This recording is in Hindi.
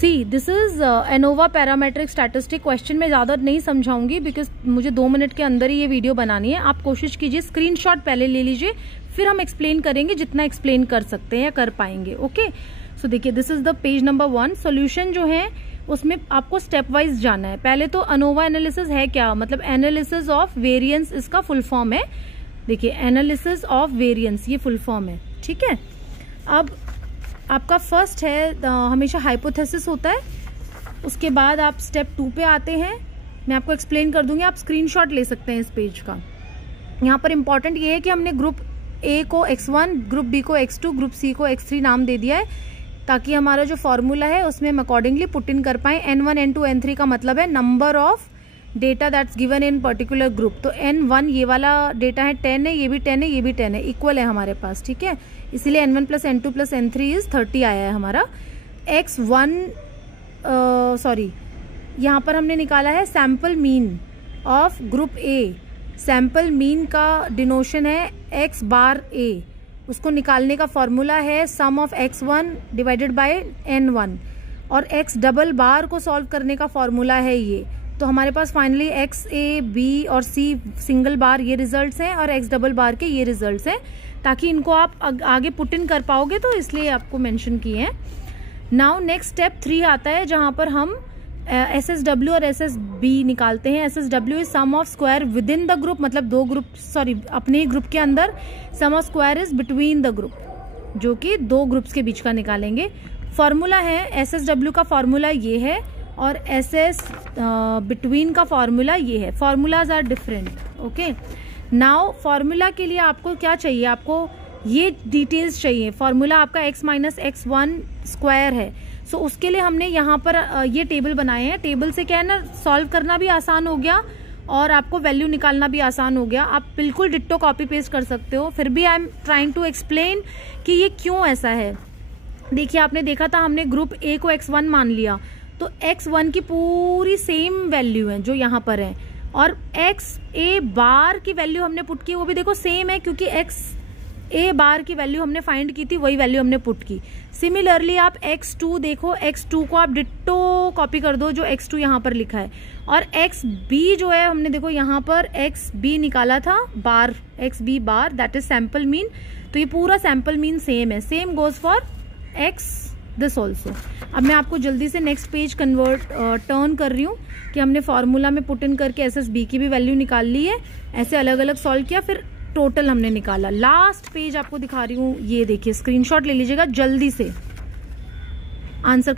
See this is ANOVA parametric statistic question में ज़्यादा नहीं समझाऊंगी बिकॉज मुझे 2 मिनट के अंदर ही ये वीडियो बनानी है। आप कोशिश कीजिए, स्क्रीनशॉट पहले ले लीजिए, फिर हम एक्सप्लेन करेंगे जितना एक्सप्लेन कर सकते हैं या कर पाएंगे। ओके, सो देखिए this is the page number 1। Solution जो है उसमें आपको स्टेप वाइज जाना है। पहले तो अनोवा एनालिसिस है क्या, मतलब एनालिसिस ऑफ वेरिएंस इसका फुल फॉर्म है। देखिए एनालिसिस ऑफ वेरिएंस ये फुल फॉर्म है, ठीक है। अब आपका फर्स्ट है हमेशा हाइपोथेसिस होता है, उसके बाद आप स्टेप 2 पे आते हैं। मैं आपको एक्सप्लेन कर दूंगी, आप स्क्रीनशॉट ले सकते हैं इस पेज का। यहाँ पर इंपॉर्टेंट ये है कि हमने ग्रुप ए को x1, ग्रुप बी को x2, ग्रुप सी को x3 नाम दे दिया है, ताकि हमारा जो फॉर्मूला है उसमें हम अकॉर्डिंगली पुट इन कर पाए। n1, n2, n3 का मतलब है number of data that's given in particular group. तो n1 ये वाला डेटा है 10 है, ये भी 10 है, ये भी 10 है, इक्वल है हमारे पास, ठीक है। इसीलिए n1 plus n2 plus n3 is 30 आया है हमारा। x1 यहाँ पर हमने निकाला है sample mean of group A. Sample mean का डिनोशन है x बार a, उसको निकालने का फॉर्मूला है सम of x1 divided by n1, और x डबल बार को सॉल्व करने का फॉर्मूला है ये। तो हमारे पास फाइनली x, a, b और c सिंगल बार ये रिजल्ट्स हैं और x डबल बार के ये रिजल्ट्स हैं, ताकि इनको आप आगे पुट इन कर पाओगे, तो इसलिए आपको मेंशन किए हैं। नाउ नेक्स्ट स्टेप 3 आता है, जहां पर हम SSW और SSB निकालते हैं। SSW is sum of square within the group, मतलब दो ग्रुप, अपने ही ग्रुप के अंदर। Sum of square is between the group, जो कि 2 ग्रुप्स के बीच का निकालेंगे। फॉर्मूला है SSW का फॉर्मूला ये है और SS बिटवीन का फॉर्मूला ये है। Formulas are different. Okay, now formula के लिए आपको क्या चाहिए, आपको ये डिटेल्स चाहिए। फॉर्मूला आपका x माइनस x1 स्क्वायर है, सो उसके लिए हमने यहाँ पर ये टेबल बनाए हैं। टेबल से क्या है ना, सॉल्व करना भी आसान हो गया और आपको वैल्यू निकालना भी आसान हो गया। आप बिल्कुल डिट्टो कॉपी पेस्ट कर सकते हो। फिर भी I am trying to explain कि ये क्यों ऐसा है। देखिए आपने देखा था हमने ग्रुप ए को x1 मान लिया, तो x1 की पूरी सेम वैल्यू है जो यहाँ पर है, और x a बार की वैल्यू हमने पुट की, वो भी देखो सेम है, क्योंकि x a बार की वैल्यू हमने फाइंड की थी, वही वैल्यू हमने पुट की। सिमिलरली आप x2 देखो, x2 को आप डिट्टो कॉपी कर दो जो x2 यहाँ पर लिखा है, और xb जो है हमने देखो यहाँ पर xb निकाला था बार, xb bar that is sample mean. तो ये पूरा सैंपल मीन सेम है, same goes for x this also. अब मैं आपको जल्दी से नेक्स्ट पेज टर्न कर रही हूँ कि हमने फॉर्मूला में पुट इन करके SSB की भी वैल्यू निकाल ली है, ऐसे अलग अलग सॉल्व किया, फिर टोटल हमने निकाला। लास्ट पेज आपको दिखा रही हूँ, ये देखिए, स्क्रीनशॉट ले लीजिएगा जल्दी से, आंसर